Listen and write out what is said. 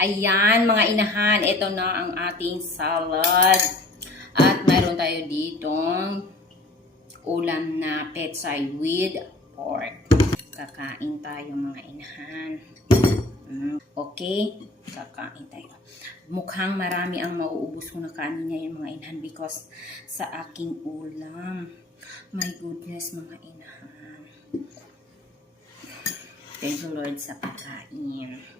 Ayan, mga inahan, ito na ang ating salad. At mayroon tayo ditong ulam na pechay with pork. Kakain tayo, mga inahan. Okay, kakain tayo. Mukhang marami ang mauubos ko na kanin ngayon, mga inahan, because sa aking ulam. My goodness, mga inahan. Thank you, Lord, sa pagkain.